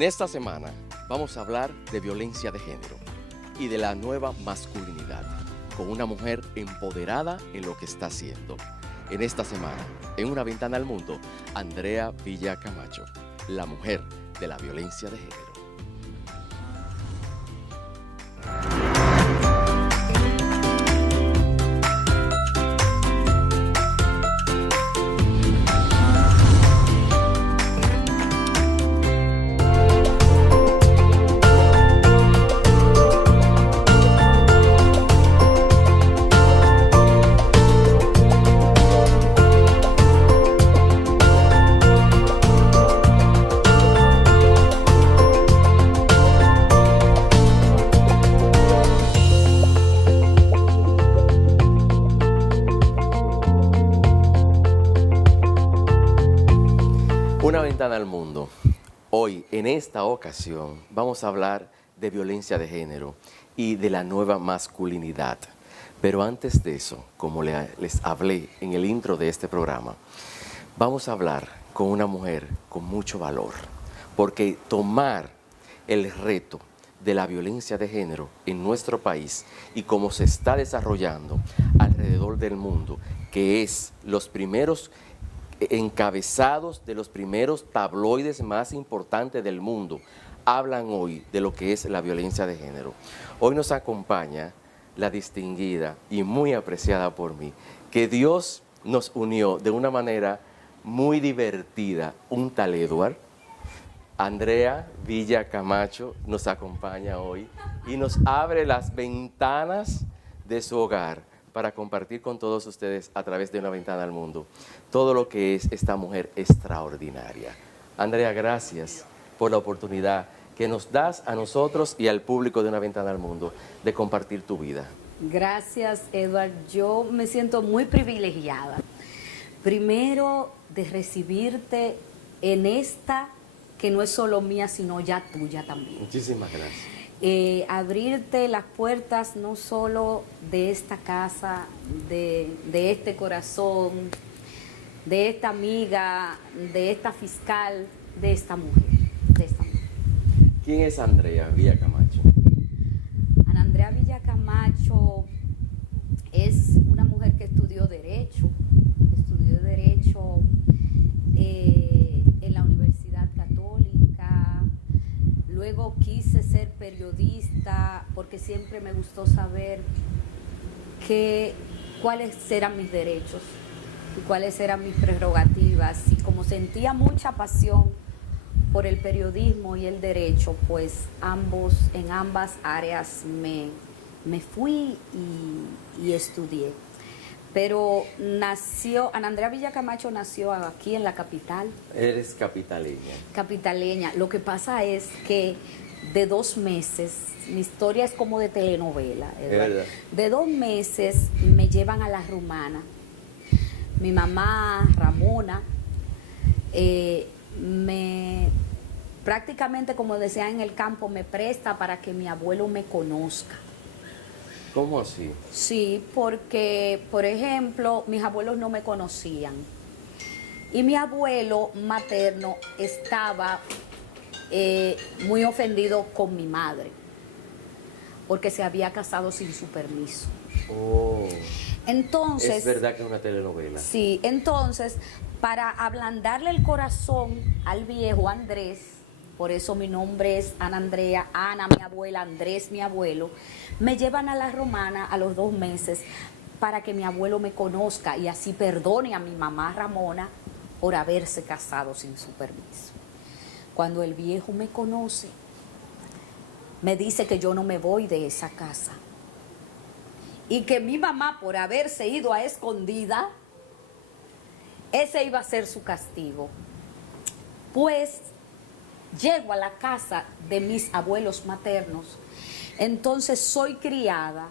En esta semana vamos a hablar de violencia de género y de la nueva masculinidad, con una mujer empoderada en lo que está haciendo. En esta semana, en Una Ventana al Mundo, Andrea Villa Camacho, la mujer de la violencia de género. Una Ventana al Mundo. Hoy, en esta ocasión, vamos a hablar de violencia de género y de la nueva masculinidad. Pero antes de eso, como les hablé en el intro de este programa, vamos a hablar con una mujer con mucho valor, porque tomar el reto de la violencia de género en nuestro país y cómo se está desarrollando alrededor del mundo, que es los primeros encabezados de los primeros tabloides más importantes del mundo, hablan hoy de lo que es la violencia de género. Hoy nos acompaña la distinguida y muy apreciada por mí, que Dios nos unió de una manera muy divertida, un tal Edward. Andrea Villa Camacho nos acompaña hoy y nos abre las ventanas de su hogar para compartir con todos ustedes a través de Una Ventana al Mundo todo lo que es esta mujer extraordinaria. Andrea, gracias por la oportunidad que nos das a nosotros y al público de Una Ventana al Mundo de compartir tu vida. Gracias, Edward. Yo me siento muy privilegiada. Primero, de recibirte en esta que no es solo mía, sino ya tuya también. Muchísimas gracias. Abrirte las puertas no solo de esta casa, de este corazón, de esta amiga, de esta fiscal, de esta mujer. ¿Quién es Andrea Villa Camacho? Ana Andrea Villa Camacho es una mujer que estudió Derecho en la Universidad Católica. Luego quise ser periodista porque siempre me gustó saber cuáles eran mis derechos y cuáles eran mis prerrogativas. Y como sentía mucha pasión por el periodismo y el derecho, pues en ambas áreas me fui y estudié. Pero Ana Andrea Villa Camacho nació aquí en la capital. Eres capitaleña. Capitaleña. Lo que pasa es que de 2 meses, mi historia es como de telenovela, ¿verdad? De 2 meses me llevan a la Romana. Mi mamá, Ramona, prácticamente, como decía en el campo, me presta para que mi abuelo me conozca. ¿Cómo así? Sí, porque, por ejemplo, mis abuelos no me conocían. Y mi abuelo materno estaba muy ofendido con mi madre, porque se había casado sin su permiso. Oh. Entonces, es verdad que es una telenovela. Sí, entonces, para ablandarle el corazón al viejo Andrés, por eso mi nombre es Ana Andrea, Ana mi abuela, Andrés mi abuelo, me llevan a la Romana a los 2 meses para que mi abuelo me conozca y así perdone a mi mamá Ramona por haberse casado sin su permiso. Cuando el viejo me conoce, me dice que yo no me voy de esa casa y que mi mamá, por haberse ido a escondida, ese iba a ser su castigo. Pues llego a la casa de mis abuelos maternos, entonces soy criada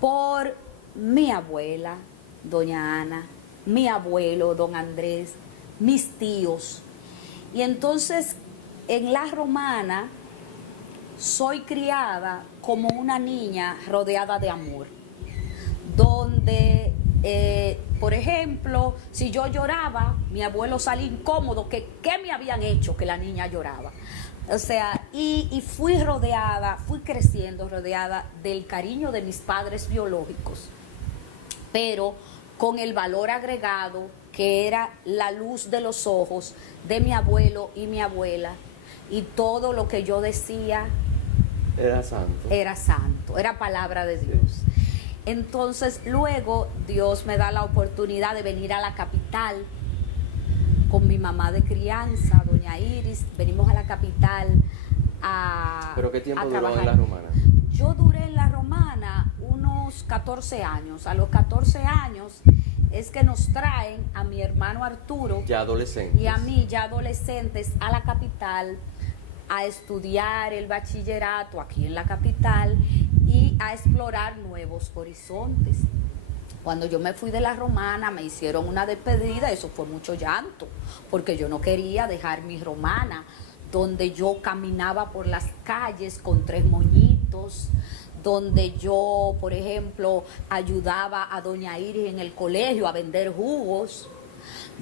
por mi abuela, doña Ana, mi abuelo, don Andrés, mis tíos. Y entonces en la Romana soy criada como una niña rodeada de amor, donde, por ejemplo, si yo lloraba, mi abuelo salía incómodo, que qué me habían hecho que la niña lloraba. O sea, y fui rodeada, fui creciendo rodeada del cariño de mis padres biológicos, pero con el valor agregado que era la luz de los ojos de mi abuelo y mi abuela, y todo lo que yo decía era santo, era palabra de Dios. Entonces luego Dios me da la oportunidad de venir a la capital con mi mamá de crianza, doña Iris. Venimos a la capital a ¿Pero qué tiempo a duró trabajar. en la Romana? Yo duré en la Romana unos 14 años. A los 14 años es que nos traen a mi hermano Arturo Ya adolescente. y a mí, ya adolescentes, a la capital a estudiar el bachillerato aquí en la capital y a explorar nuevos horizontes. Cuando yo me fui de la Romana me hicieron una despedida, eso fue mucho llanto, porque yo no quería dejar mi Romana, donde yo caminaba por las calles con 3 moñitos, donde yo, por ejemplo, ayudaba a doña Iris en el colegio a vender jugos,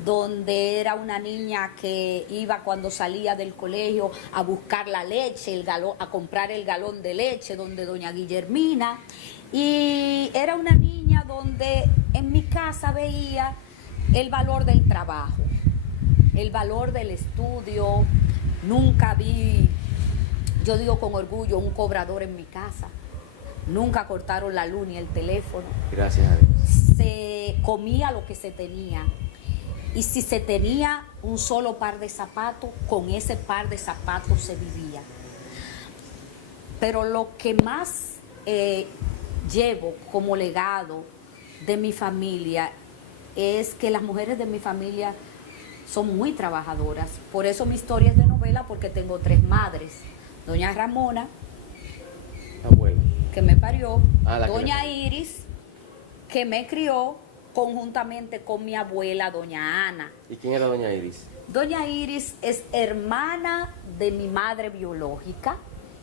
donde era una niña que iba cuando salía del colegio a buscar la leche, a comprar el galón de leche, donde doña Guillermina, y era una niña donde en mi casa veía el valor del trabajo, el valor del estudio. Nunca vi, yo digo con orgullo, un cobrador en mi casa. Nunca cortaron la luz ni el teléfono. Gracias a Dios. Se comía lo que se tenía. Y si se tenía un solo par de zapatos, con ese par de zapatos se vivía. Pero lo que más llevo como legado de mi familia es que las mujeres de mi familia son muy trabajadoras. Por eso mi historia es de novela, porque tengo 3 madres. Doña Ramona, Abuela. que me parió, doña que Iris, que me crió conjuntamente con mi abuela, doña Ana. ¿Y quién era doña Iris? Doña Iris es hermana de mi madre biológica,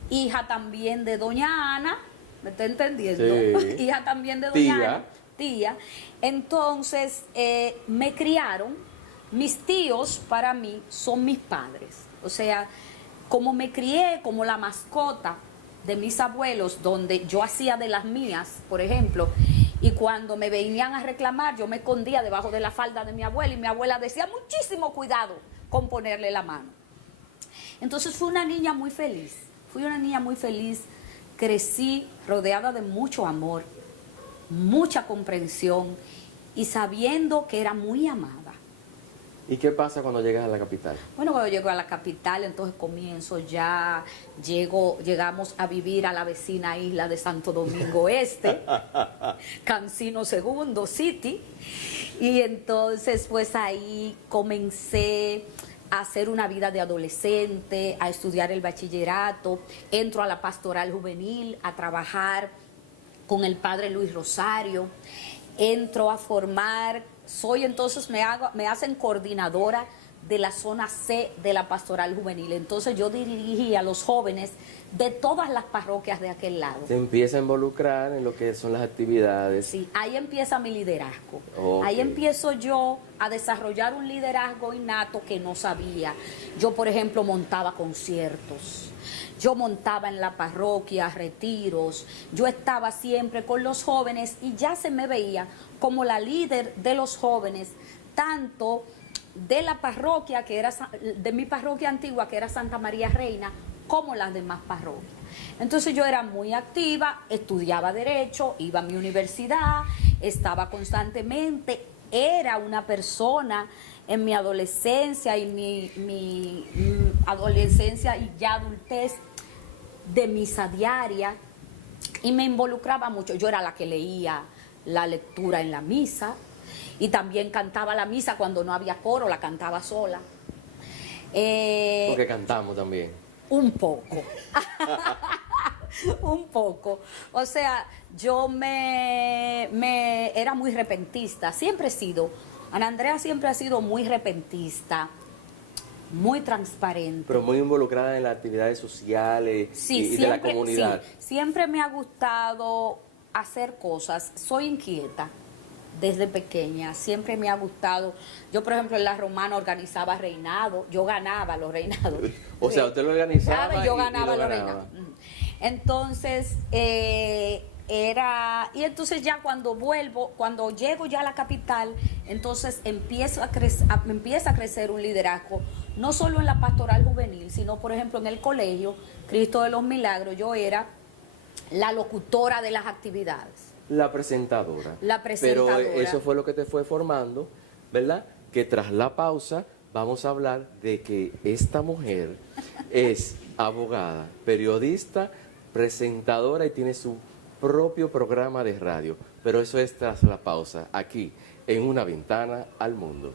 hija también de doña Ana, ¿me está entendiendo? Sí. Hija también de doña Tía. Ana, tía. Entonces, me criaron. Mis tíos para mí son mis padres. O sea, como me crié como la mascota de mis abuelos, donde yo hacía de las mías, por ejemplo, y cuando me venían a reclamar, yo me escondía debajo de la falda de mi abuela y mi abuela decía, muchísimo cuidado con ponerle la mano. Entonces fui una niña muy feliz, crecí rodeada de mucho amor, mucha comprensión y sabiendo que era muy amada. ¿Y qué pasa cuando llegas a la capital? Bueno, cuando llego a la capital, entonces llegamos a vivir a la vecina isla de Santo Domingo Este, Cancino Segundo City, y entonces pues ahí comencé a hacer una vida de adolescente, a estudiar el bachillerato, entro a la pastoral juvenil, a trabajar con el padre Luis Rosario, entro a formar. Me hacen coordinadora de la zona C de la pastoral juvenil. Entonces yo dirigí a los jóvenes de todas las parroquias de aquel lado. Se empieza a involucrar en lo que son las actividades. Sí, ahí empieza mi liderazgo. Okay. Ahí empiezo yo a desarrollar un liderazgo innato que no sabía. Yo, por ejemplo, montaba conciertos. Yo montaba en la parroquia retiros, yo estaba siempre con los jóvenes y ya se me veía como la líder de los jóvenes, tanto de la parroquia, de mi parroquia antigua, que era Santa María Reina, como las demás parroquias. Entonces yo era muy activa, estudiaba Derecho, iba a mi universidad, estaba constantemente, era una persona en mi adolescencia y mi adolescencia y ya adultez, de misa diaria, y me involucraba mucho. Yo era la que leía la lectura en la misa y también cantaba la misa cuando no había coro, la cantaba sola. Porque cantamos también. Un poco. Un poco. O sea, yo era muy repentista, siempre he sido. Ana Andrea siempre ha sido muy repentista, muy transparente. Pero muy involucrada en las actividades sociales y de la comunidad. Sí, siempre me ha gustado hacer cosas. Soy inquieta. desde pequeña. Siempre me ha gustado. Yo, por ejemplo, en la romana organizaba reinados. Yo ganaba los reinados. O sea, usted lo organizaba Claro, yo y ganaba lo los ganaba. reinados. Ujú. Entonces, y entonces ya cuando llego ya a la capital, entonces empieza a crecer un liderazgo, no solo en la pastoral juvenil, sino por ejemplo en el colegio Cristo de los Milagros, yo era la locutora de las actividades. La presentadora. La presentadora. Pero eso fue lo que te fue formando, ¿verdad? Que tras la pausa vamos a hablar de que esta mujer es abogada, periodista, presentadora y tiene su propio programa de radio. Pero eso es tras la pausa, aquí, en Una Ventana al Mundo.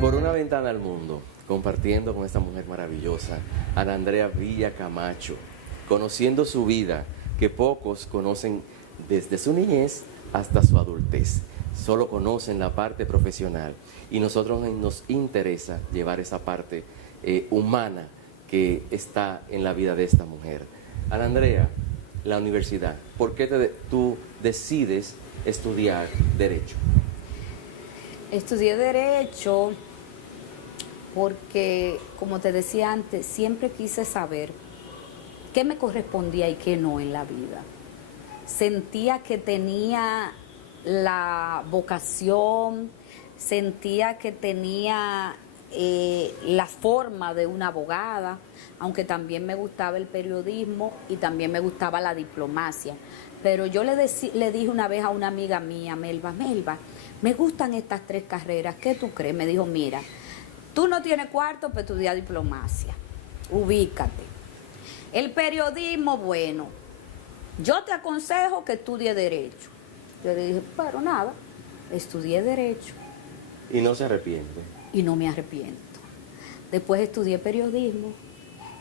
Por una ventana al mundo, compartiendo con esta mujer maravillosa, Ana Andrea Villa Camacho, conociendo su vida, que pocos conocen desde su niñez hasta su adultez. Solo conocen la parte profesional y nosotros nos interesa llevar esa parte humana que está en la vida de esta mujer. Ana Andrea, la universidad, ¿por qué tú decides estudiar Derecho? Estudié Derecho porque, como te decía antes, siempre quise saber qué me correspondía y qué no en la vida. Sentía que tenía la vocación, sentía que tenía la forma de una abogada, aunque también me gustaba el periodismo y también me gustaba la diplomacia. Pero yo le dije una vez a una amiga mía, Melba, me gustan estas tres carreras, ¿qué tú crees? Me dijo, mira, tú no tienes cuarto para estudiar diplomacia, ubícate. El periodismo, bueno, yo te aconsejo que estudie Derecho. Yo le dije, pero nada, estudié Derecho. Y no se arrepiente. Y no me arrepiento. Después estudié periodismo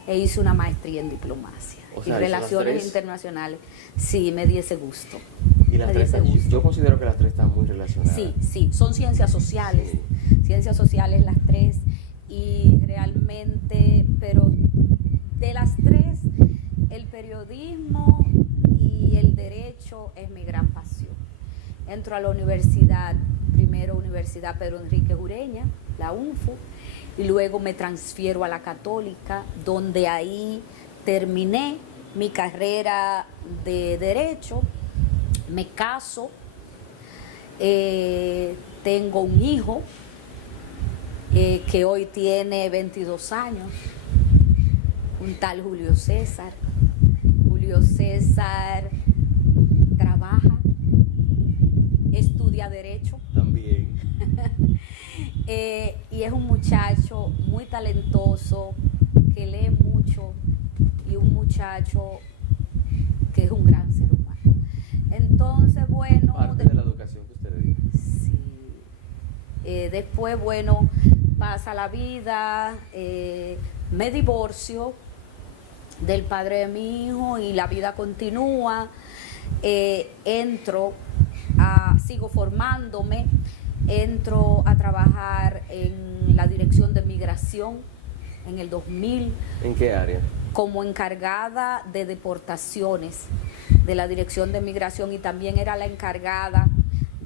e hice una maestría en diplomacia O y sea, relaciones internacionales. Sí, me di ese gusto. Y las Me di tres, ese gusto. yo considero que las tres están muy relacionadas. Sí, son ciencias sociales. Sí. Ciencias sociales las tres. Y realmente, pero de las tres, el periodismo y el derecho es mi gran pasión. Entro a la universidad, primero Universidad Pedro Enrique Ureña, la UNFU, y luego me transfiero a la Católica, donde ahí terminé mi carrera de Derecho, me caso, tengo un hijo que hoy tiene 22 años, un tal Julio César. Julio César trabaja, estudia Derecho. También. Y es un muchacho muy talentoso, que lee mucho y un muchacho que es un gran ser humano. Entonces, bueno... Parte de la educación que usted dio. Sí. Después, bueno, pasa la vida, me divorcio del padre de mi hijo y la vida continúa. Sigo formándome, entro a trabajar en la Dirección de Migración en el 2000. ¿En qué área? Como encargada de deportaciones de la Dirección de Migración, y también era la encargada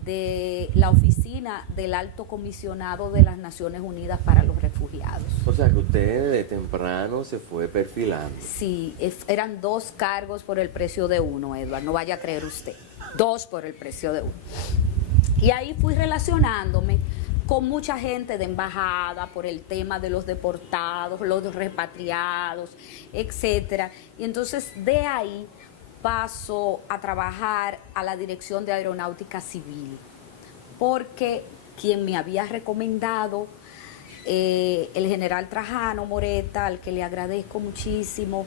de la oficina del Alto Comisionado de las Naciones Unidas para los Refugiados. O sea que usted de temprano se fue perfilando. Sí, eran 2 cargos por el precio de uno, Edward, no vaya a creer usted. 2 por el precio de uno. Y ahí fui relacionándome con mucha gente de embajada por el tema de los deportados, los repatriados, etcétera. Y entonces de ahí paso a trabajar a la Dirección de Aeronáutica Civil, porque quien me había recomendado, el general Trajano Moreta, al que le agradezco muchísimo,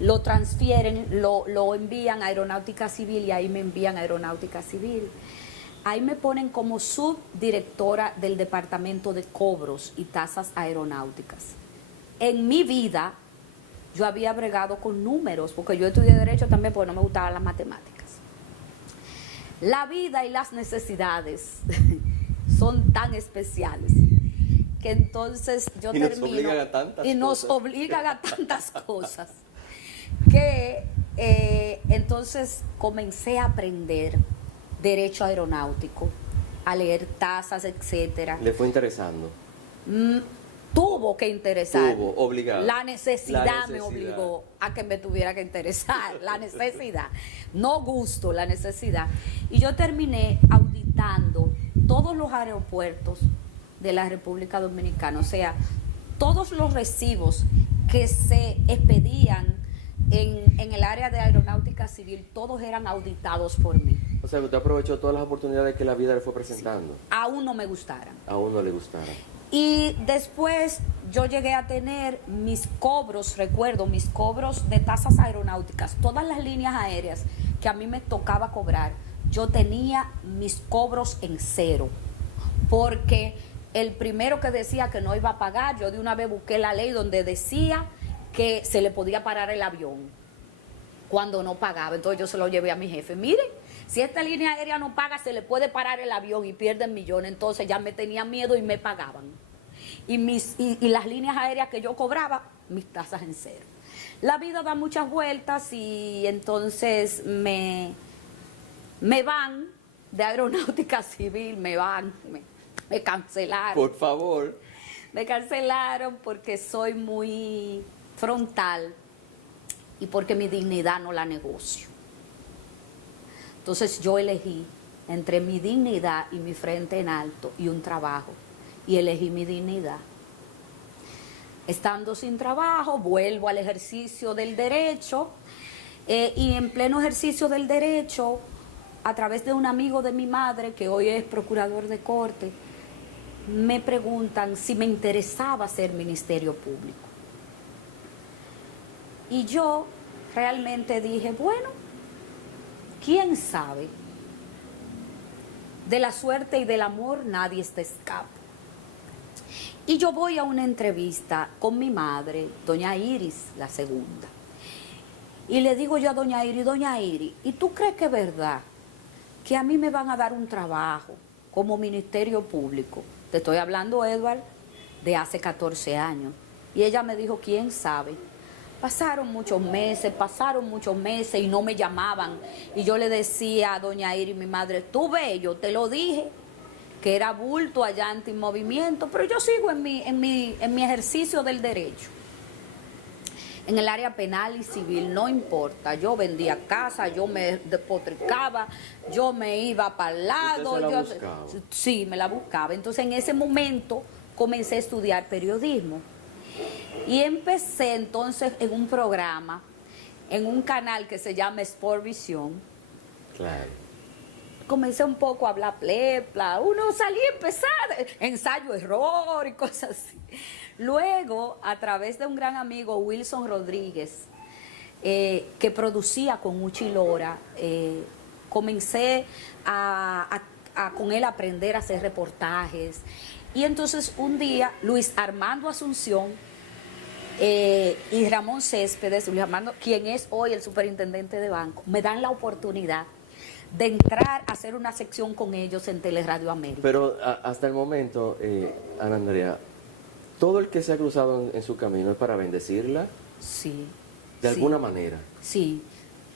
lo transfieren, lo envían a Aeronáutica Civil y ahí me envían a Aeronáutica Civil. Ahí me ponen como subdirectora del Departamento de Cobros y Tasas Aeronáuticas. En mi vida yo había bregado con números, porque yo estudié Derecho también porque no me gustaban las matemáticas. La vida y las necesidades son tan especiales que entonces yo y nos termino obligan a tantas y nos cosas. obligan a tantas cosas que entonces comencé a aprender derecho aeronáutico, a leer tasas, etcétera. ¿Le fue interesando? Tuvo que interesar. Tuvo, obligado. La necesidad La me necesidad. obligó a que me tuviera que interesar. La necesidad. No gusto, la necesidad. Y yo terminé auditando todos los aeropuertos de la República Dominicana. O sea, todos los recibos que se expedían en el área de aeronáutica civil, todos eran auditados por mí. O sea, usted aprovechó todas las oportunidades que la vida le fue presentando. Sí. Aún no me gustaran. A uno le gustara. Y después yo llegué a tener mis cobros, recuerdo, mis cobros de tasas aeronáuticas, todas las líneas aéreas que a mí me tocaba cobrar, yo tenía mis cobros en cero, porque el primero que decía que no iba a pagar, yo de una vez busqué la ley donde decía que se le podía parar el avión cuando no pagaba. Entonces yo se lo llevé a mi jefe. Miren, si esta línea aérea no paga, se le puede parar el avión y pierden millones. Entonces ya me tenía miedo y me pagaban. Y las líneas aéreas que yo cobraba, mis tasas en cero. La vida da muchas vueltas y entonces me van de aeronáutica civil, me cancelaron. Por favor. Me cancelaron porque soy muy frontal y porque mi dignidad no la negocio. Entonces yo elegí entre mi dignidad y mi frente en alto y un trabajo, y elegí mi dignidad. Estando sin trabajo, vuelvo al ejercicio del derecho, y en pleno ejercicio del derecho, a través de un amigo de mi madre, que hoy es procurador de corte, me preguntan si me interesaba ser ministerio público. Y yo realmente dije, bueno, ¿quién sabe? De la suerte y del amor nadie está escapa. Y yo voy a una entrevista con mi madre, doña Iris, la segunda. Y le digo yo a doña Iris, ¿y tú crees que es verdad que a mí me van a dar un trabajo como ministerio público? Te estoy hablando, Edward, de hace 14 años. Y ella me dijo, ¿quién sabe? Pasaron muchos meses y no me llamaban. Y yo le decía a doña Iris, mi madre, tú ves, yo te lo dije, que era bulto allá antimovimiento, pero yo sigo en mi ejercicio del derecho. En el área penal y civil, no importa, yo vendía casa, yo me despotricaba, yo me iba para el lado. ¿Usted se la buscaba? Sí, me la buscaba. Entonces en ese momento comencé a estudiar periodismo. Y empecé entonces en un programa, en un canal que se llama Sport Visión. Claro. Comencé un poco a hablar plepla, uno salía a empezar, ensayo, error y cosas así. Luego, a través de un gran amigo, Wilson Rodríguez, que producía con Uchi Lora, comencé con él a aprender a hacer reportajes. Y entonces un día, Luis Armando Asunción y Ramón Céspedes, Luis Armando, quien es hoy el superintendente de banco, me dan la oportunidad de entrar a hacer una sección con ellos en Teleradio América. Pero hasta el momento, Ana Andrea, todo el que se ha cruzado en su camino es para bendecirla, Sí. de sí, alguna manera. Sí.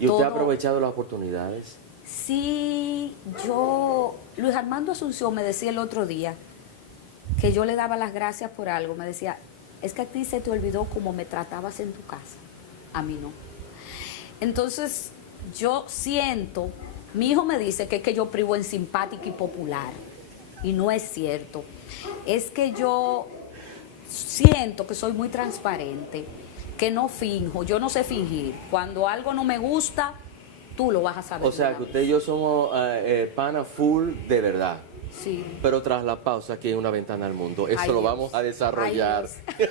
¿Y usted ha Todo- aprovechado las oportunidades? Sí, Luis Armando Asunción me decía el otro día que yo le daba las gracias por algo. Me decía, es que a ti se te olvidó cómo me tratabas en tu casa. A mí no. Entonces, yo siento, mi hijo me dice que es que yo privo en simpática y popular. Y no es cierto. Es que yo siento que soy muy transparente, que no finjo, yo no sé fingir. Cuando algo no me gusta, tú lo vas a saber. O sea, de que una usted y vez. yo somos pana full de verdad. Sí. Pero tras la pausa, aquí hay una ventana al mundo. Eso Ay, lo Dios. vamos a desarrollar. Ay, Dios.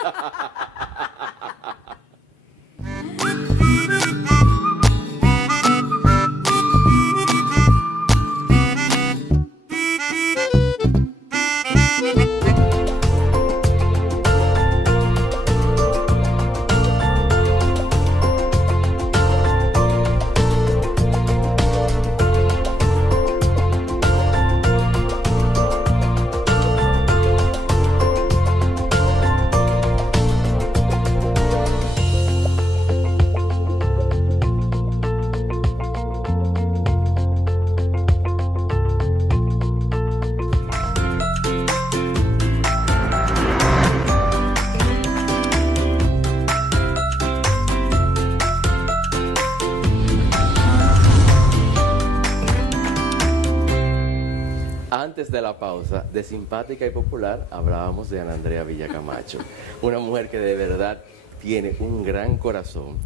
Antes de la pausa, de simpática y popular, hablábamos de Ana Andrea Villacamacho, una mujer que de verdad tiene un gran corazón,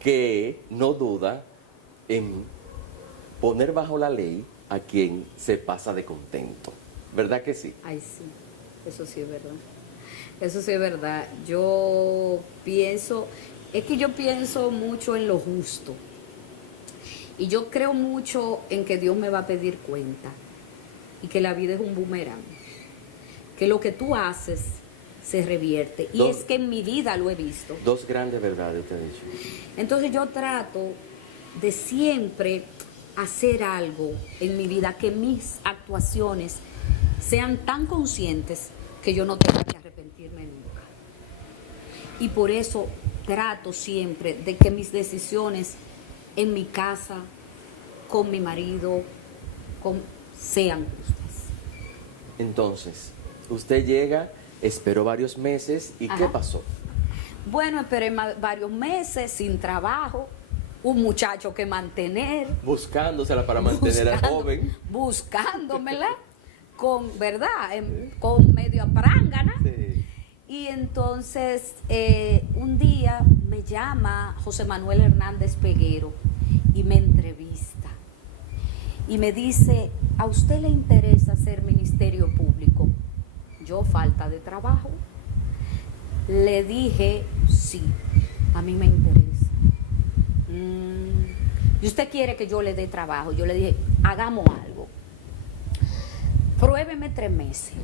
que no duda en poner bajo la ley a quien se pasa de contento. ¿Verdad que sí? Ay, sí, eso sí es verdad. Eso sí es verdad. Yo pienso mucho en lo justo. Y yo creo mucho en que Dios me va a pedir cuenta. Y que la vida es un boomerang. Que lo que tú haces se revierte. Y es que en mi vida lo he visto. Dos grandes verdades te he dicho. Entonces yo trato de siempre hacer algo en mi vida, que mis actuaciones sean tan conscientes que yo no tenga que arrepentirme nunca. Y por eso trato siempre de que mis decisiones en mi casa, con mi marido, sean justas. Entonces, usted llega, esperó varios meses, ¿y qué Ajá. pasó? Bueno, esperé varios meses sin trabajo, un muchacho que mantener. Buscándosela para mantener al joven. Buscándomela, con, ¿verdad? Con medio prángana. Sí. Y entonces, un día me llama José Manuel Hernández Peguero y me entrevista. Y me dice, ¿a usted le interesa ser ministerio público? Yo, falta de trabajo. Le dije, sí, a mí me interesa. ¿Y usted quiere que yo le dé trabajo? Yo le dije, hagamos algo. Pruébeme 3 meses.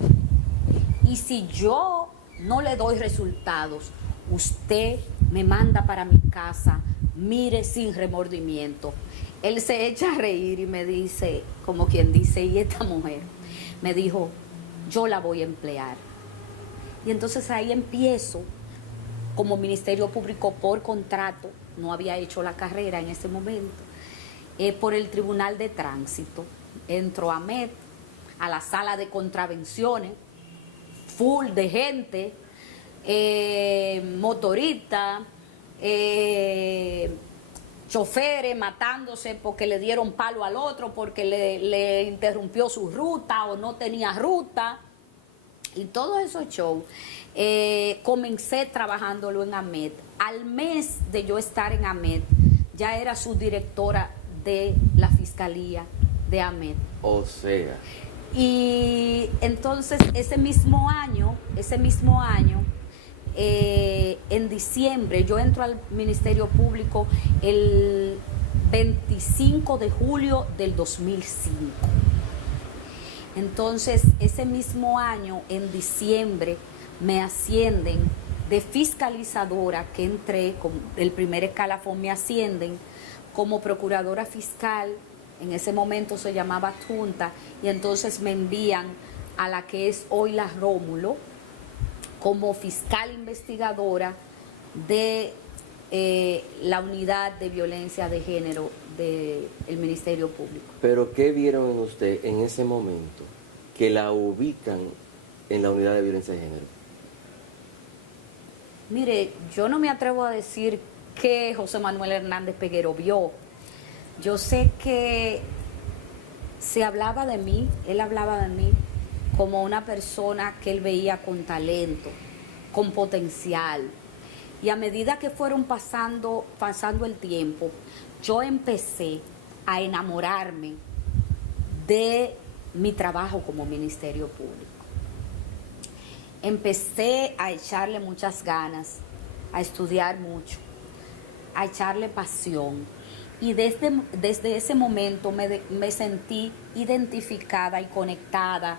Y si yo no le doy resultados, usted me manda para mi casa, mire, sin remordimiento. Él se echa a reír y me dice, como quien dice, ¿y esta mujer? Me dijo, yo la voy a emplear. Y entonces ahí empiezo como ministerio público por contrato, no había hecho la carrera en ese momento, por el Tribunal de Tránsito. Entro a AMET, a la sala de contravenciones, full de gente, motoristas, choferes matándose porque le dieron palo al otro, porque le interrumpió su ruta o no tenía ruta. Y todos esos shows, comencé trabajándolo en AMET. Al mes de yo estar en AMET, ya era subdirectora de la Fiscalía de AMET. O sea, Y entonces ese mismo año, en diciembre, yo entro al Ministerio Público el 25 de julio del 2005. Entonces, ese mismo año, en diciembre, me ascienden de fiscalizadora, que entré, con el primer escalafón me ascienden como procuradora fiscal. En ese momento se llamaba Junta, y entonces me envían a la que es hoy la Rómulo como fiscal investigadora de la unidad de violencia de género del Ministerio Público. pero ¿qué vieron en usted en ese momento que la ubican en la unidad de violencia de género? Mire, yo no me atrevo a decir que José Manuel Hernández Peguero vio. Yo sé que se hablaba de mí, él hablaba de mí como una persona que él veía con talento, con potencial. Y a medida que fueron pasando el tiempo, yo empecé a enamorarme de mi trabajo como Ministerio Público. Empecé a echarle muchas ganas, a estudiar mucho, a echarle pasión. Y desde ese momento me sentí identificada y conectada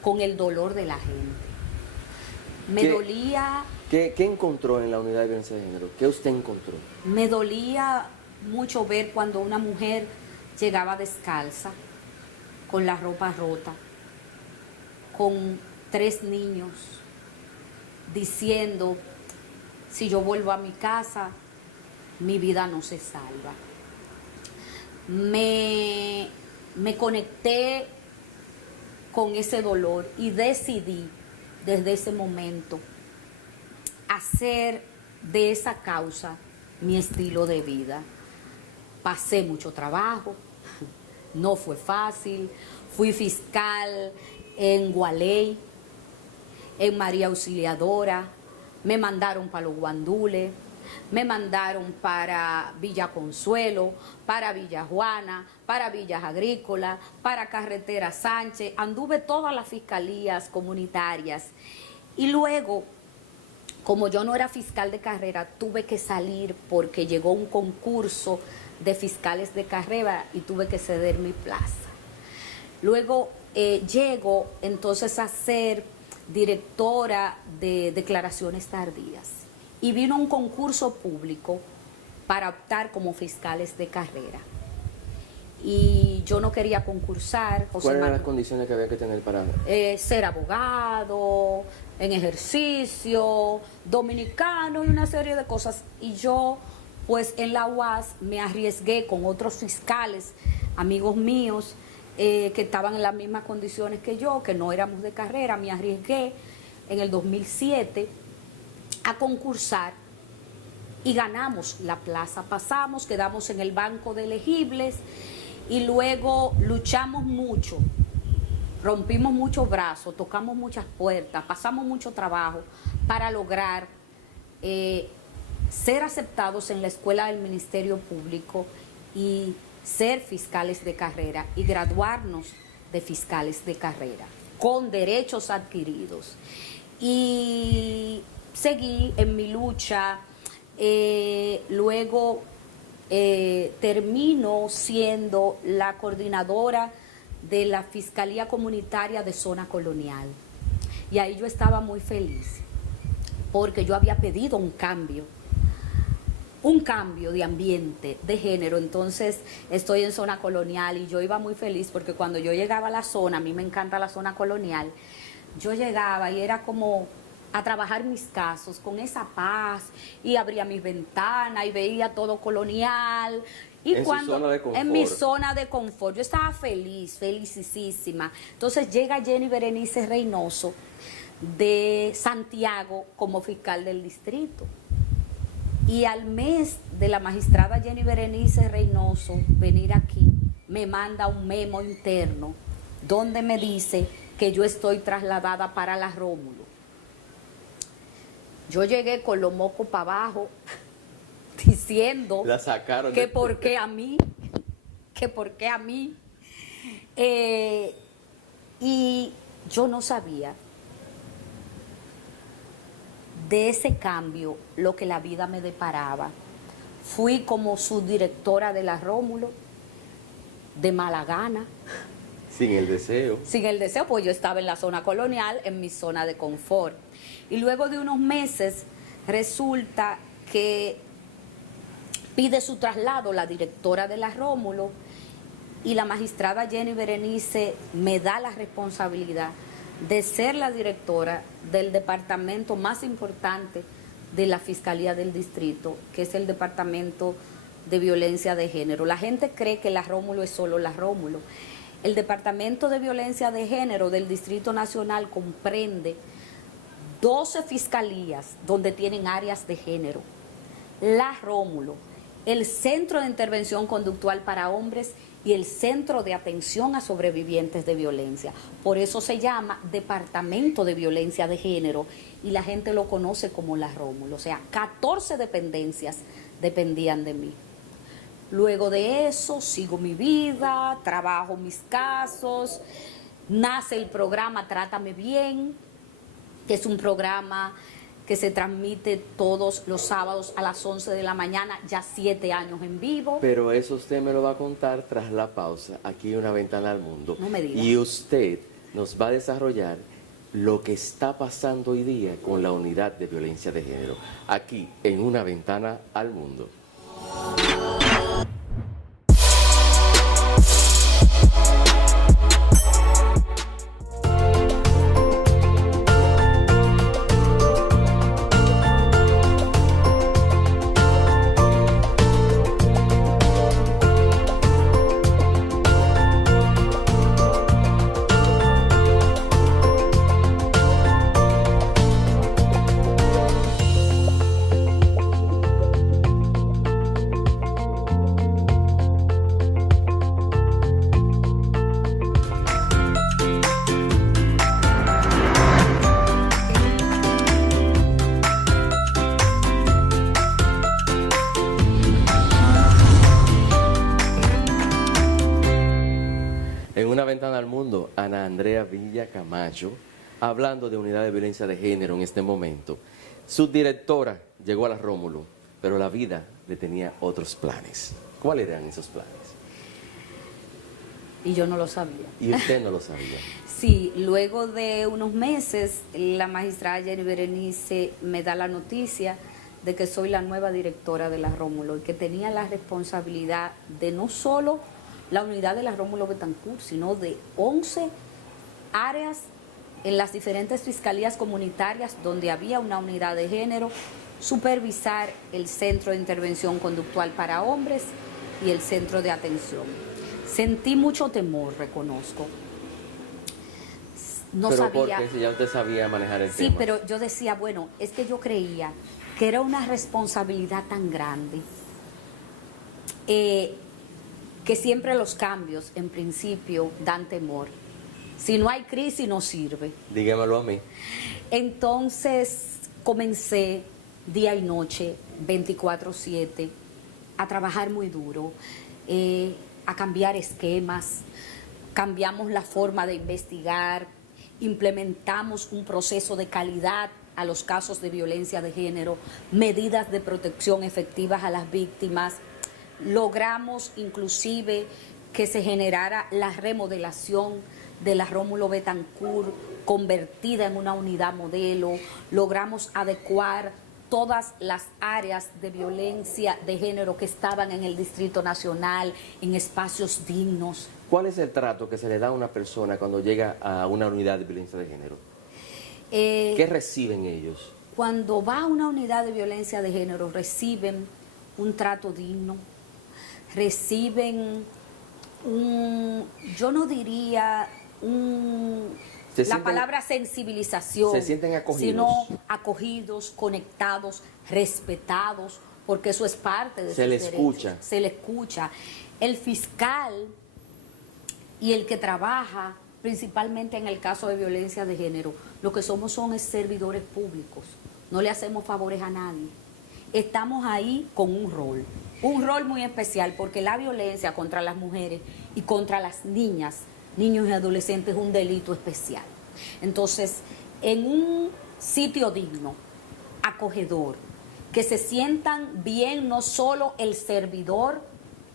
con el dolor de la gente. Me dolía... ¿Qué encontró en la unidad de violencia de género? ¿Qué usted encontró? Me dolía mucho ver cuando una mujer llegaba descalza, con la ropa rota, con 3 niños, diciendo, si yo vuelvo a mi casa, mi vida no se salva. Me conecté con ese dolor y decidí desde ese momento hacer de esa causa mi estilo de vida. Pasé mucho trabajo, no fue fácil, fui fiscal en Gualey, en María Auxiliadora, me mandaron para los Guandules, me mandaron para Villa Consuelo, para Villa Juana, para Villas Agrícolas, para Carretera Sánchez, anduve todas las fiscalías comunitarias y luego, como yo no era fiscal de carrera, tuve que salir porque llegó un concurso de fiscales de carrera y tuve que ceder mi plaza. Luego llego entonces a ser directora de declaraciones tardías y vino un concurso público para optar como fiscales de carrera. Y yo no quería concursar. ¿Cuáles eran las condiciones que había que tener para...? Ser abogado, en ejercicio, dominicano y una serie de cosas. Y yo, pues en la UAS me arriesgué con otros fiscales, amigos míos, que estaban en las mismas condiciones que yo, que no éramos de carrera. Me arriesgué en el 2007 a concursar y ganamos la plaza. Pasamos, quedamos en el banco de elegibles y luego luchamos mucho, rompimos muchos brazos, tocamos muchas puertas, pasamos mucho trabajo para lograr ser aceptados en la escuela del Ministerio Público y ser fiscales de carrera y graduarnos de fiscales de carrera con derechos adquiridos. Y seguí en mi lucha, luego termino siendo la coordinadora de la Fiscalía Comunitaria de Zona Colonial. Y ahí yo estaba muy feliz, porque yo había pedido un cambio de ambiente, de género. Entonces estoy en Zona Colonial y yo iba muy feliz porque cuando yo llegaba a la zona, a mí me encanta la Zona Colonial, yo llegaba y era como a trabajar mis casos con esa paz y abría mis ventanas y veía todo colonial. Y en cuando, su zona de confort. En mi zona de confort, yo estaba feliz, felicísima. Entonces llega Jenny Berenice Reynoso de Santiago como fiscal del distrito. Y al mes de la magistrada Jenny Berenice Reynoso venir aquí, me manda un memo interno donde me dice que yo estoy trasladada para la Rómulo. Yo llegué con los mocos para abajo diciendo la sacaron que por qué a mí, y yo no sabía de ese cambio lo que la vida me deparaba. Fui como subdirectora de la Rómulo, de mala gana. Sin el deseo. Sin el deseo, pues yo estaba en la zona colonial, en mi zona de confort. Y luego de unos meses resulta que pide su traslado la directora de la Rómulo y la magistrada Jenny Berenice me da la responsabilidad de ser la directora del departamento más importante de la Fiscalía del Distrito, que es el Departamento de Violencia de Género. La gente cree que la Rómulo es solo la Rómulo. El Departamento de Violencia de Género del Distrito Nacional comprende 12 fiscalías donde tienen áreas de género. La Rómulo, el Centro de Intervención Conductual para Hombres y el Centro de Atención a Sobrevivientes de Violencia. Por eso se llama Departamento de Violencia de Género y la gente lo conoce como la Rómulo. O sea, 14 dependencias dependían de mí. Luego de eso, sigo mi vida, trabajo mis casos, nace el programa Trátame Bien, que es un programa que se transmite todos los sábados a las 11 de la mañana, ya 7 años en vivo. Pero eso usted me lo va a contar tras la pausa, aquí en Una Ventana al Mundo. No me diga. Y usted nos va a desarrollar lo que está pasando hoy día con la unidad de violencia de género, aquí en Una Ventana al Mundo. En Una Ventana al Mundo, Ana Andrea Villa Camacho, hablando de unidad de violencia de género en este momento. Su directora llegó a la Rómulo, pero la vida le tenía otros planes. ¿Cuáles eran esos planes? Y yo no lo sabía. Y usted no lo sabía. Sí, luego de unos meses, la magistrada Jenny Berenice me da la noticia de que soy la nueva directora de la Rómulo y que tenía la responsabilidad de no solo la unidad de la Rómulo Betancourt, sino de 11 áreas en las diferentes fiscalías comunitarias donde había una unidad de género, supervisar el Centro de Intervención Conductual para Hombres y el Centro de Atención. Sentí mucho temor, reconozco. No pero sabía. porque si ya usted sabía manejar el tema. Sí, pero yo decía, bueno, es que yo creía que era una responsabilidad tan grande, que siempre los cambios, en principio, dan temor. Si no hay crisis, no sirve. Dígamelo a mí. Entonces, comencé día y noche, 24/7, a trabajar muy duro, a cambiar esquemas, cambiamos la forma de investigar, implementamos un proceso de calidad a los casos de violencia de género, medidas de protección efectivas a las víctimas. Logramos inclusive que se generara la remodelación de la Rómulo Betancourt, convertida en una unidad modelo. Logramos adecuar todas las áreas de violencia de género que estaban en el Distrito Nacional, en espacios dignos. ¿Cuál es el trato que se le da a una persona cuando llega a una unidad de violencia de género? ¿Qué reciben ellos? Cuando va a una unidad de violencia de género, reciben un trato digno, reciben yo no diría la palabra sensibilización, se sienten acogidos, sino acogidos, conectados, respetados, porque eso es parte de sus derechos. Escucha. Se le escucha. El fiscal y el que trabaja, principalmente en el caso de violencia de género, lo que somos son servidores públicos. No le hacemos favores a nadie. Estamos ahí con un rol muy especial, porque la violencia contra las mujeres y contra las niñas, niños y adolescentes es un delito especial. Entonces, en un sitio digno, acogedor, que se sientan bien no solo el servidor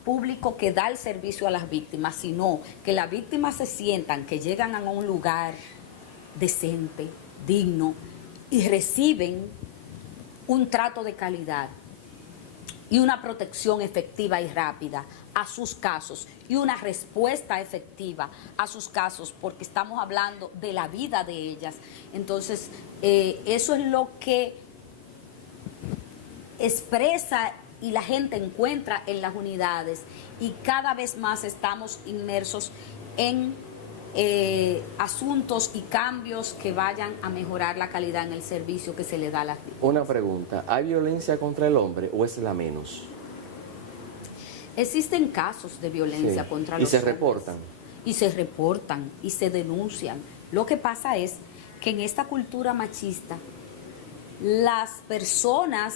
público que da el servicio a las víctimas, sino que las víctimas se sientan que llegan a un lugar decente, digno, y reciben un trato de calidad y una protección efectiva y rápida a sus casos y una respuesta efectiva a sus casos, porque estamos hablando de la vida de ellas. Entonces, eso es lo que expresa y la gente encuentra en las unidades, y cada vez más estamos inmersos en asuntos y cambios que vayan a mejorar la calidad en el servicio que se le da a las víctimas. Una pregunta, ¿hay violencia contra el hombre o es la menos? Existen casos de violencia contra los hombres. ¿Y se reportan? Y se reportan y se denuncian. Lo que pasa es que en esta cultura machista, las personas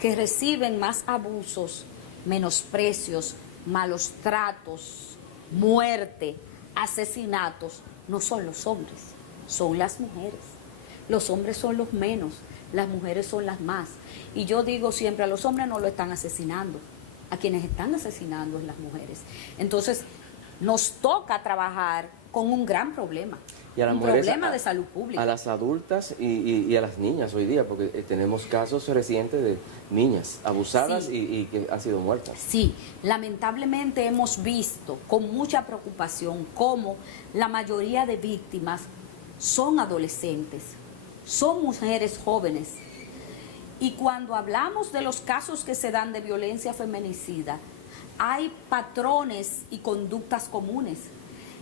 que reciben más abusos menosprecios, malos tratos, muerte, asesinatos, no son los hombres, son las mujeres. Los hombres son los menos, las mujeres son las más. Y yo digo siempre, a los hombres no lo están asesinando, a quienes están asesinando es las mujeres. Entonces, nos toca trabajar con un gran problema. Y a las un mujeres, problema de salud pública. A las adultas y a las niñas hoy día, porque tenemos casos recientes de niñas abusadas Sí. y que han sido muertas. Sí, lamentablemente hemos visto con mucha preocupación cómo la mayoría de víctimas son adolescentes, son mujeres jóvenes. Y cuando hablamos de los casos que se dan de violencia feminicida, hay patrones y conductas comunes.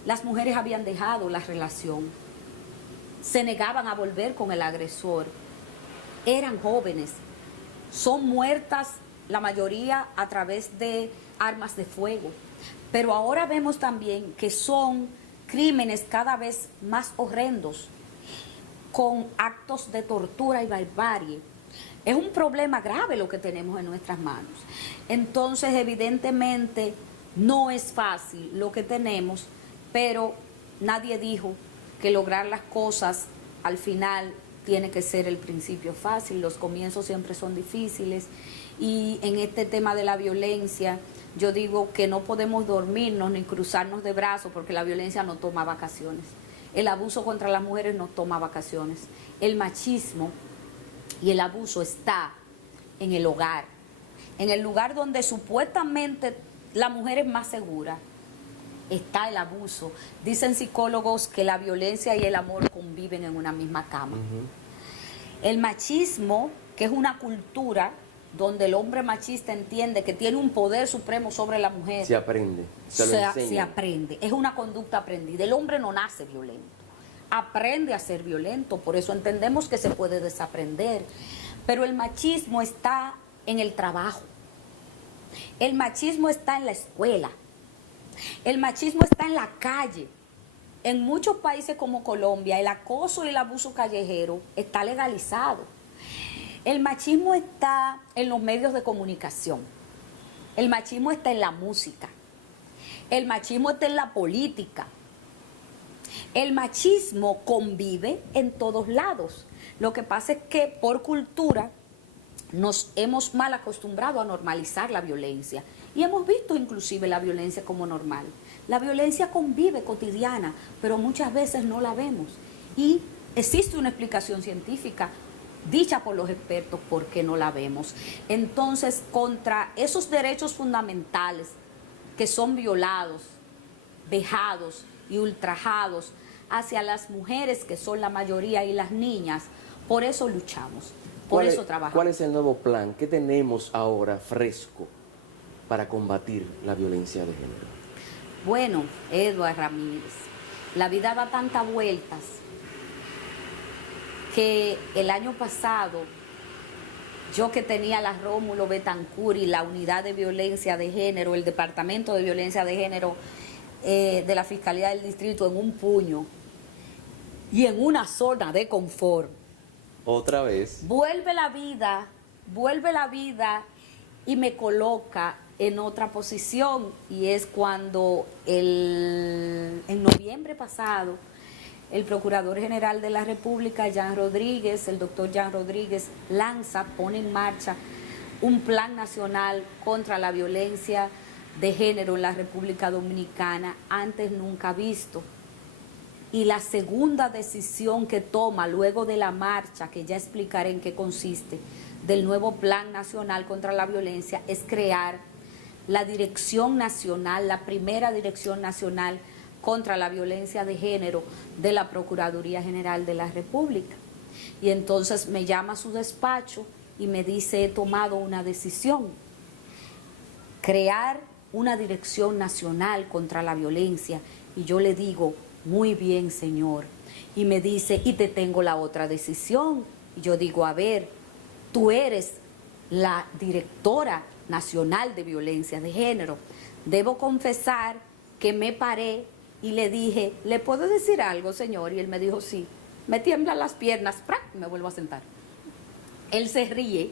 Las mujeres habían dejado la relación, se negaban a volver con el agresor, eran jóvenes, son muertas la mayoría a través de armas de fuego. Pero ahora vemos también que son crímenes cada vez más horrendos, con actos de tortura y barbarie. Es un problema grave lo que tenemos en nuestras manos. Entonces, evidentemente, no es fácil lo que tenemos, pero nadie dijo que lograr las cosas al final tiene que ser el principio fácil. Los comienzos siempre son difíciles. Y en este tema de la violencia, yo digo que no podemos dormirnos ni cruzarnos de brazos porque la violencia no toma vacaciones. El abuso contra las mujeres no toma vacaciones. El machismo y el abuso está en el hogar, en el lugar donde supuestamente la mujer es más segura, está el abuso. Dicen psicólogos que la violencia y el amor conviven en una misma cama. El machismo, que es una cultura donde el hombre machista entiende que tiene un poder supremo sobre la mujer. Se aprende, se aprende, es una conducta aprendida. El hombre no nace violento, aprende a ser violento, por eso entendemos que se puede desaprender. Pero el machismo está en el trabajo, el machismo está en la escuela, el machismo está en la calle. En muchos países como Colombia, el acoso y el abuso callejero está legalizado. El machismo está en los medios de comunicación, el machismo está en la música, el machismo está en la política. El machismo convive en todos lados. Lo que pasa es que por cultura nos hemos mal acostumbrado a normalizar la violencia y hemos visto inclusive la violencia como normal. La violencia convive cotidiana, pero muchas veces no la vemos. Y existe una explicación científica dicha por los expertos por qué no la vemos. Entonces, contra esos derechos fundamentales que son violados, vejados y ultrajados hacia las mujeres, que son la mayoría, y las niñas, por eso luchamos, por eso trabajamos. ¿Cuál es el nuevo plan? ¿Qué tenemos ahora fresco para combatir la violencia de género? Bueno, Edward Ramírez, la vida da tantas vueltas que el año pasado, yo que tenía la Rómulo Betancourt y la unidad de violencia de género, el departamento de violencia de género de la Fiscalía del Distrito en un puño y en una zona de confort. Otra vez. Vuelve la vida y me coloca en otra posición, y es cuando en noviembre pasado el Procurador General de la República, Jan Rodríguez, el doctor Jan Rodríguez, pone en marcha un plan nacional contra la violencia de género en la República Dominicana, antes nunca visto. Y la segunda decisión que toma luego de la marcha, que ya explicaré en qué consiste, del nuevo Plan Nacional contra la Violencia, es crear la Dirección Nacional, la primera Dirección Nacional contra la Violencia de Género de la Procuraduría General de la República. Y entonces me llama a su despacho y me dice: he tomado una decisión, crear una Dirección Nacional contra la Violencia. Y yo le digo: muy bien, señor. Y me dice: y te tengo la otra decisión. Y yo digo: a ver, tú eres la directora nacional de violencia de género. Debo confesar que me paré y le dije: ¿le puedo decir algo, señor? Y él me dijo: sí. Me tiemblan las piernas, ¡prac! Y me vuelvo a sentar. Él se ríe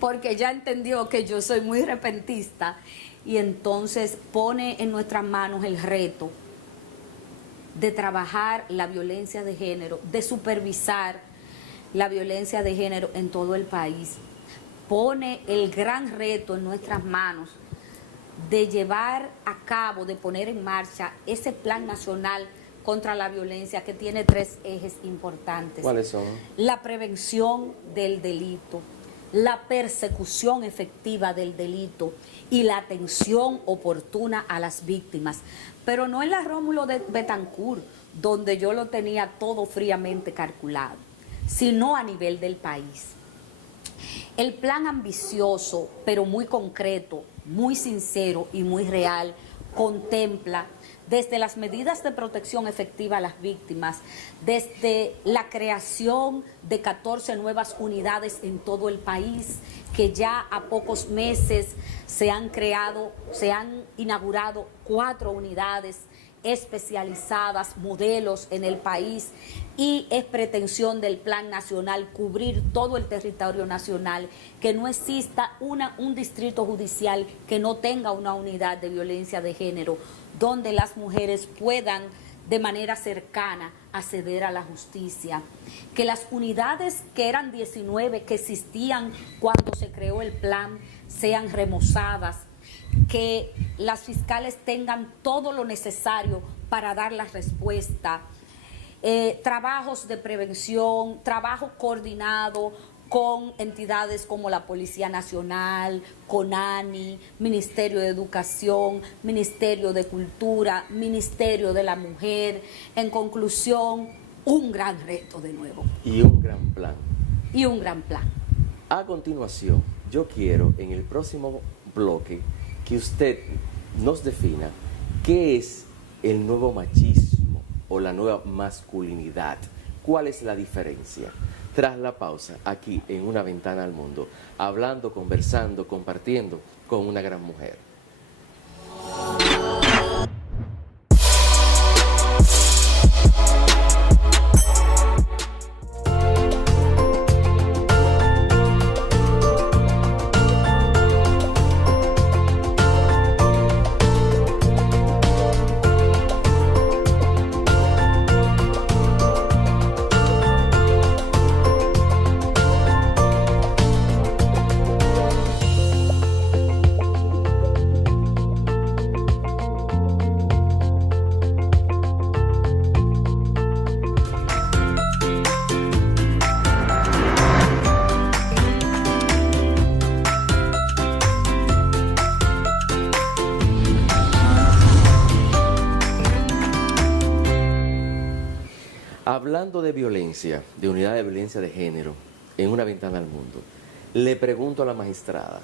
porque ya entendió que yo soy muy repentista y entonces pone en nuestras manos el reto de trabajar la violencia de género, de supervisar la violencia de género en todo el país. Pone el gran reto en nuestras manos de llevar a cabo, de poner en marcha ese plan nacional contra la violencia que tiene 3 ejes importantes. ¿Cuáles son? La prevención del delito, la persecución efectiva del delito y la atención oportuna a las víctimas. Pero no en la Rómulo de Betancourt, donde yo lo tenía todo fríamente calculado, sino a nivel del país. El plan ambicioso, pero muy concreto, muy sincero y muy real, contempla desde las medidas de protección efectiva a las víctimas, desde la creación de 14 nuevas unidades en todo el país, que ya a pocos meses se han inaugurado 4 unidades especializadas, modelos en el país, y es pretensión del Plan Nacional cubrir todo el territorio nacional, que no exista un distrito judicial que no tenga una unidad de violencia de género, donde las mujeres puedan de manera cercana acceder a la justicia, que las unidades que eran 19 que existían cuando se creó el plan sean remozadas, que las fiscales tengan todo lo necesario para dar la respuesta, trabajos de prevención, trabajo coordinado con entidades como la Policía Nacional, CONANI, Ministerio de Educación, Ministerio de Cultura, Ministerio de la Mujer. En conclusión, un gran reto de nuevo. Y un gran plan. Y un gran plan. A continuación, yo quiero en el próximo bloque que usted nos defina qué es el nuevo machismo o la nueva masculinidad. ¿Cuál es la diferencia? Tras la pausa, aquí en Una Ventana al Mundo, hablando, conversando, compartiendo con una gran mujer. Hablando de violencia, de unidad de violencia de género, en Una Ventana al Mundo, le pregunto a la magistrada,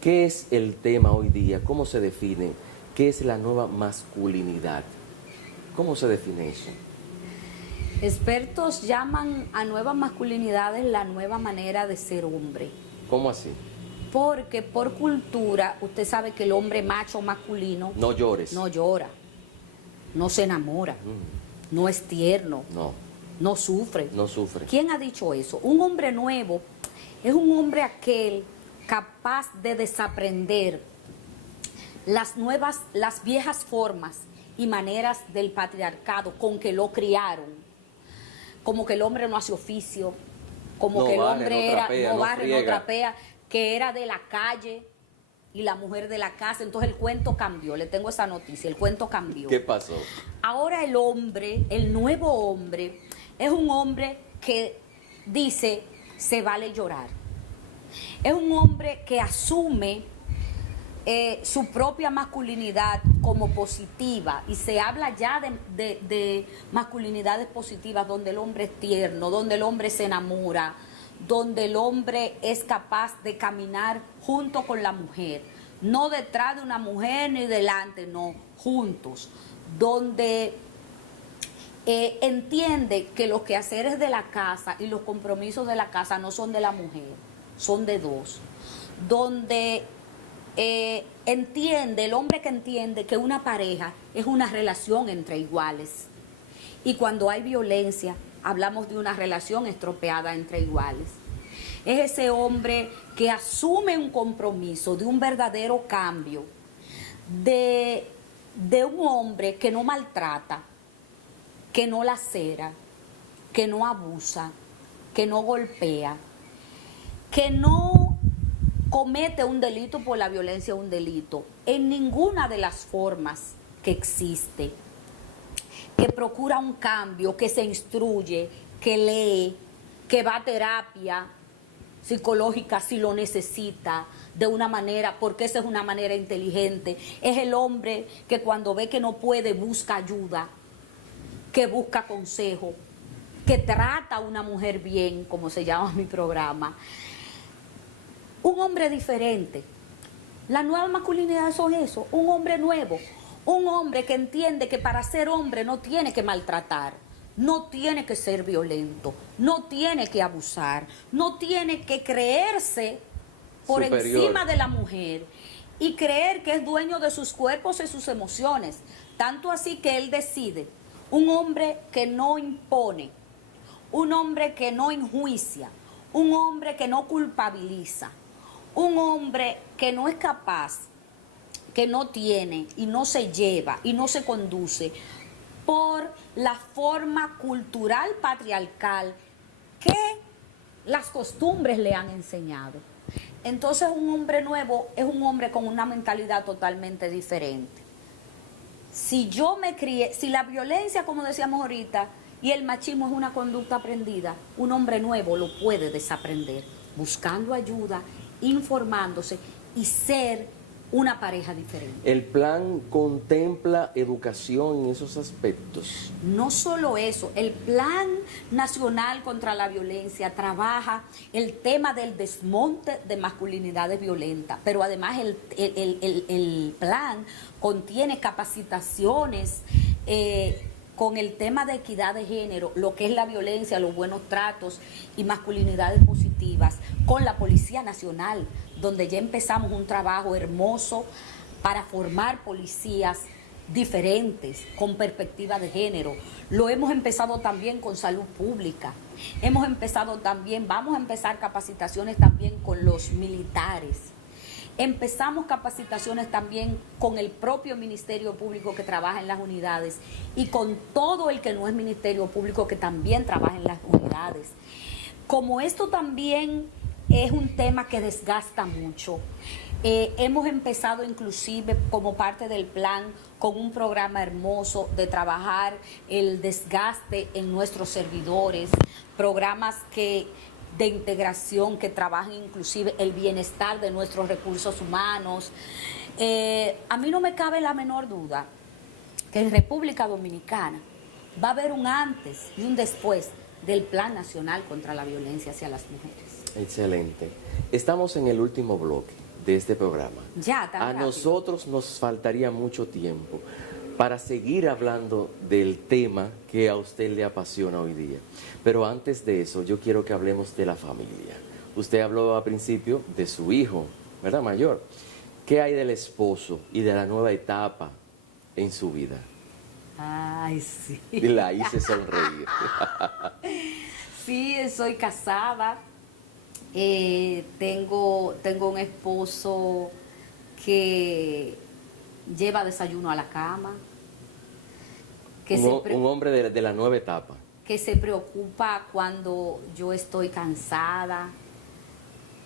¿qué es el tema hoy día? ¿Cómo se define? ¿Qué es la nueva masculinidad? ¿Cómo se define eso? Expertos llaman a nuevas masculinidades la nueva manera de ser hombre. ¿Cómo así? Porque por cultura, usted sabe que el hombre macho masculino No llores. no llora, no se enamora, no es tierno, no sufre. No sufre. ¿Quién ha dicho eso? Un hombre nuevo es un hombre aquel capaz de desaprender las viejas formas y maneras del patriarcado con que lo criaron, como que el hombre no hace oficio, como que el hombre no barre, no trapea, que era de la calle y la mujer de la casa. Entonces el cuento cambió, le tengo esa noticia, el cuento cambió. ¿Qué pasó? Ahora el hombre, el nuevo hombre, es un hombre que dice, se vale llorar. Es un hombre que asume su propia masculinidad como positiva, y se habla ya de masculinidades positivas, donde el hombre es tierno, donde el hombre se enamora, donde el hombre es capaz de caminar junto con la mujer, no detrás de una mujer ni delante, no, juntos, donde entiende que los quehaceres de la casa y los compromisos de la casa no son de la mujer, son de dos, donde entiende, el hombre que entiende que una pareja es una relación entre iguales, y cuando hay violencia hablamos de una relación estropeada entre iguales. es ese hombre que asume un compromiso de un verdadero cambio, de un hombre que no maltrata, que no lacera, que no abusa, que no golpea, que no comete un delito por la violencia, un delito, en ninguna de las formas que existe, que procura un cambio, que se instruye, que lee, que va a terapia psicológica si lo necesita, de una manera, porque esa es una manera inteligente. Es el hombre que cuando ve que no puede busca ayuda, que busca consejo, que trata a una mujer bien, como se llama mi programa. Un hombre diferente. Las nuevas masculinidades son eso, un hombre nuevo, un hombre que entiende que para ser hombre no tiene que maltratar, no tiene que ser violento, no tiene que abusar, no tiene que creerse por superior encima de la mujer y creer que es dueño de sus cuerpos y sus emociones. Tanto así que él decide, un hombre que no impone, un hombre que no enjuicia, un hombre que no culpabiliza, un hombre que no es capaz, que no tiene y no se lleva y no se conduce por la forma cultural patriarcal que las costumbres le han enseñado. Entonces un hombre nuevo es un hombre con una mentalidad totalmente diferente. Si yo me crié, si la violencia, como decíamos ahorita, y el machismo es una conducta aprendida, un hombre nuevo lo puede desaprender, buscando ayuda, informándose y ser una pareja diferente. ¿El plan contempla educación en esos aspectos? No solo eso, el Plan Nacional contra la Violencia trabaja el tema del desmonte de masculinidades violentas, pero además el plan contiene capacitaciones con el tema de equidad de género, lo que es la violencia, los buenos tratos y masculinidades positivas, con la Policía Nacional, donde ya empezamos un trabajo hermoso para formar policías diferentes, con perspectiva de género. Lo hemos empezado también con salud pública. Hemos empezado también, vamos a empezar capacitaciones también con los militares. Empezamos capacitaciones también con el propio Ministerio Público que trabaja en las unidades y con todo el que no es Ministerio Público que también trabaja en las unidades. Como esto también es un tema que desgasta mucho, hemos empezado inclusive como parte del plan con un programa hermoso de trabajar el desgaste en nuestros servidores, programas de integración que trabajan inclusive el bienestar de nuestros recursos humanos. A mí no me cabe la menor duda que en República Dominicana va a haber un antes y un después del Plan Nacional contra la Violencia hacia las Mujeres. Excelente. Estamos en el último bloque de este programa. Ya, tan A rápido. nosotros nos faltaría mucho tiempo para seguir hablando del tema que a usted le apasiona hoy día. Pero antes de eso, yo quiero que hablemos de la familia. Usted habló al principio de su hijo, ¿verdad? Mayor. ¿Qué hay del esposo y de la nueva etapa en su vida? Ay, sí. Y la hice sonreír. Sí, soy casada. Tengo un esposo que lleva desayuno a la cama, Un hombre de la nueva etapa. que se preocupa cuando yo estoy cansada,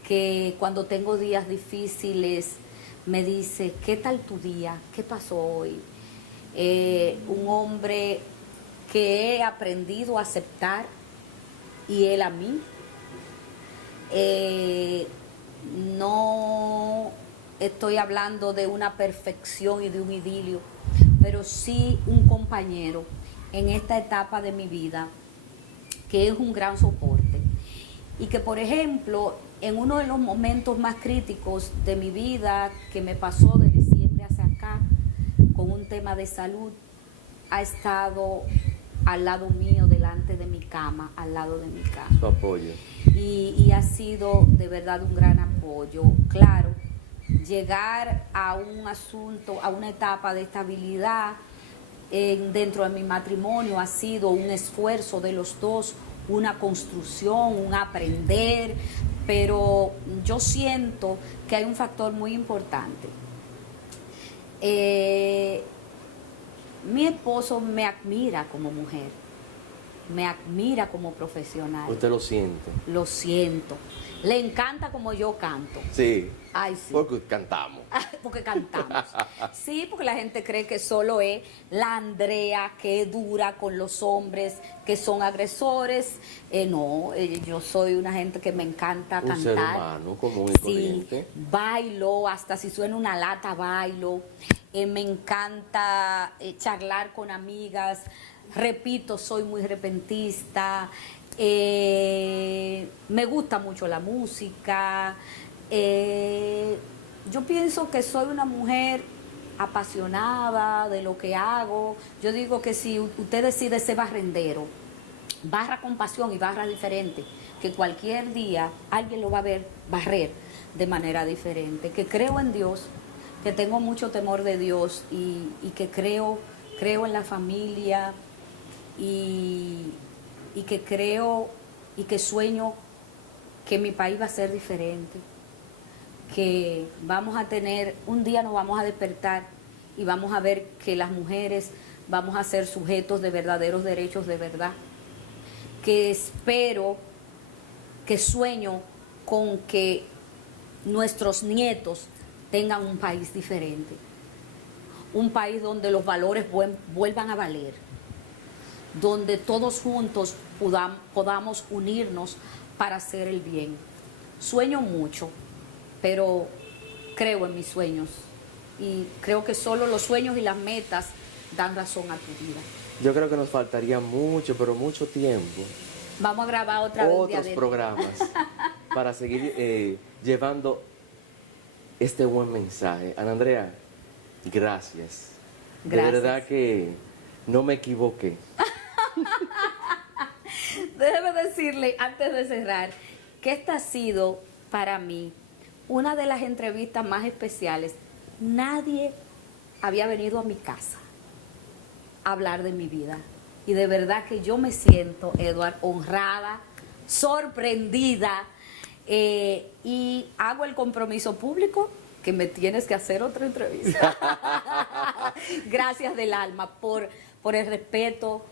que cuando tengo días difíciles me dice, ¿qué tal tu día? ¿Qué pasó hoy? Un hombre que he aprendido a aceptar y él a mí. No estoy hablando de una perfección y de un idilio, pero sí un compañero en esta etapa de mi vida que es un gran soporte y que, por ejemplo, en uno de los momentos más críticos de mi vida, que me pasó de diciembre hacia acá con un tema de salud, ha estado al lado mío, delante de mi cama, al lado de mi cama. Su apoyo. Y ha sido de verdad un gran apoyo. Claro, llegar a un asunto, a una etapa de estabilidad dentro de mi matrimonio ha sido un esfuerzo de los dos, una construcción, un aprender, pero yo siento que hay un factor muy importante. Mi esposo me admira como mujer, me admira como profesional. ¿Usted lo siente? Lo siento. Le encanta como yo canto. Sí. Ay, sí. Porque cantamos. Porque cantamos. Sí, porque la gente cree que solo es la Andrea que es dura con los hombres que son agresores. No, yo soy una gente que me encanta Un cantar. ser humano común y Sí, corriente. bailo, hasta si suena una lata, bailo. Me encanta charlar con amigas. Repito, soy muy repentista. Me gusta mucho la música. Yo pienso que soy una mujer apasionada de lo que hago. Yo digo que si usted decide ser barrendero, barra con pasión y barra diferente, que cualquier día alguien lo va a ver barrer de manera diferente, que creo en Dios, que tengo mucho temor de Dios y que creo en la familia y que creo y que sueño que mi país va a ser diferente, que vamos a tener, un día nos vamos a despertar y vamos a ver que las mujeres vamos a ser sujetos de verdaderos derechos de verdad, que espero, que sueño con que nuestros nietos tengan un país diferente, un país donde los valores vuelvan a valer, donde todos juntos podamos unirnos para hacer el bien. Sueño mucho, pero creo en mis sueños y creo que solo los sueños y las metas dan razón a tu vida. Yo creo que nos faltaría mucho, pero mucho tiempo. Vamos a grabar otra vez Otros programas para seguir llevando este buen mensaje. Ana Andrea, gracias. Gracias. De verdad que no me equivoqué. Déjeme decirle, antes de cerrar, que esta ha sido para mí una de las entrevistas más especiales. Nadie había venido a mi casa a hablar de mi vida. Y de verdad que yo me siento, Eduard, honrada, sorprendida, y hago el compromiso público que me tienes que hacer otra entrevista. Gracias del alma por el respeto,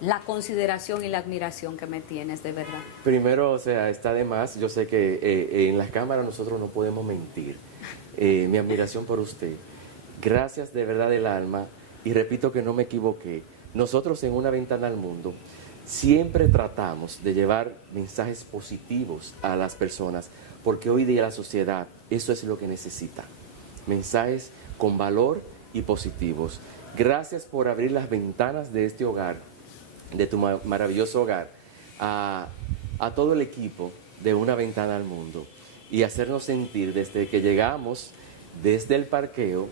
la consideración y la admiración que me tienes, de verdad. Primero, o sea, está de más. Yo sé que en las cámaras nosotros no podemos mentir. Mi admiración por usted. Gracias de verdad del alma. Y repito que no me equivoqué. Nosotros en Una Ventana al Mundo siempre tratamos de llevar mensajes positivos a las personas, porque hoy día la sociedad eso es lo que necesita. Mensajes con valor y positivos. Gracias por abrir las ventanas de este hogar, de tu maravilloso hogar, a todo el equipo de Una Ventana al Mundo y hacernos sentir desde que llegamos, desde el parqueo,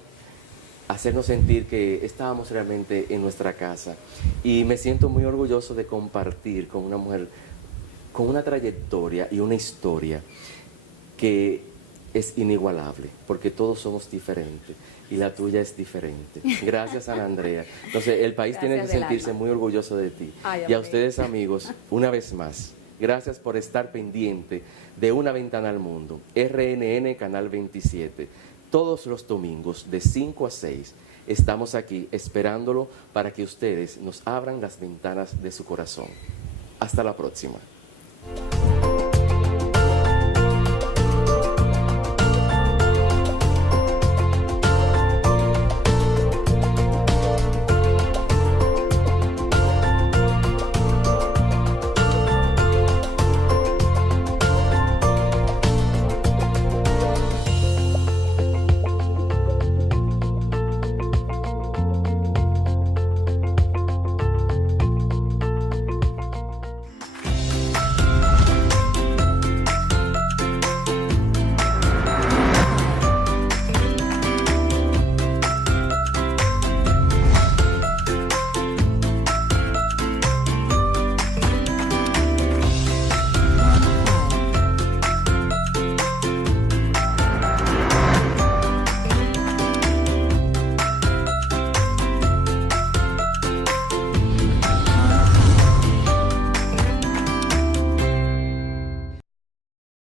hacernos sentir que estábamos realmente en nuestra casa. Y me siento muy orgulloso de compartir con una mujer con una trayectoria y una historia que es inigualable, porque todos somos diferentes y la tuya es diferente. Gracias, Ana Andrea. Entonces, el país tiene que sentirse muy orgulloso de ti. Ay, y a ustedes, amigos, una vez más, gracias por estar pendiente de Una Ventana al Mundo, RNN Canal 27. Todos los domingos de 5 a 6 estamos aquí esperándolo para que ustedes nos abran las ventanas de su corazón. Hasta la próxima.